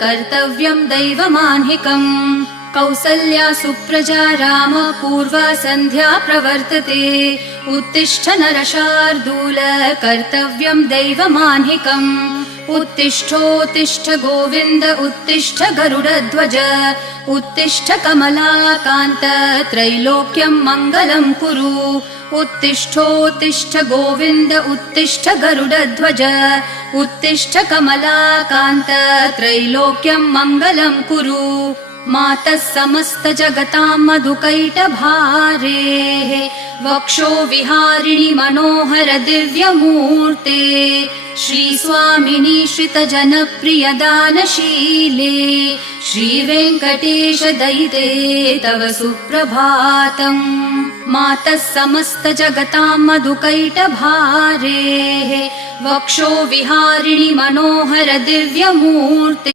कर्तव्यं दैवमान्हिकम् कौसल्या सुप्रजा राम पूर्वा सन्ध्या प्रवर्तते उत्तिष्ठ नरशार्दूल कर्तव्यं दैवमान्हिकम् उत्तिष्ठोत्तिष्ठ गोविन्द उत्तिष्ठ गरुडध्वज उत्तिष्ठ कमलाकान्त त्रैलोक्यं मङ्गलं कुरु उत्तिष्ठोत्तिष्ठ गोविन्द उत्तिष्ठ गरुडध्वज उत्तिष्ठ कमलाकान्त त्रैलोक्यं मङ्गलं कुरु मातः समस्त जगतां मधुकैटभारेः वक्षो विहारिणि मनोहर दिव्यमूर्ते श्रीस्वामिनि श्रितजनप्रिय दानशीले श्रीवेङ्कटेश दयिते तव सुप्रभातम् मातः समस्त जगतां मधुकैटभारेः वक्षो विहारिणि मनोहर दिव्यमूर्ते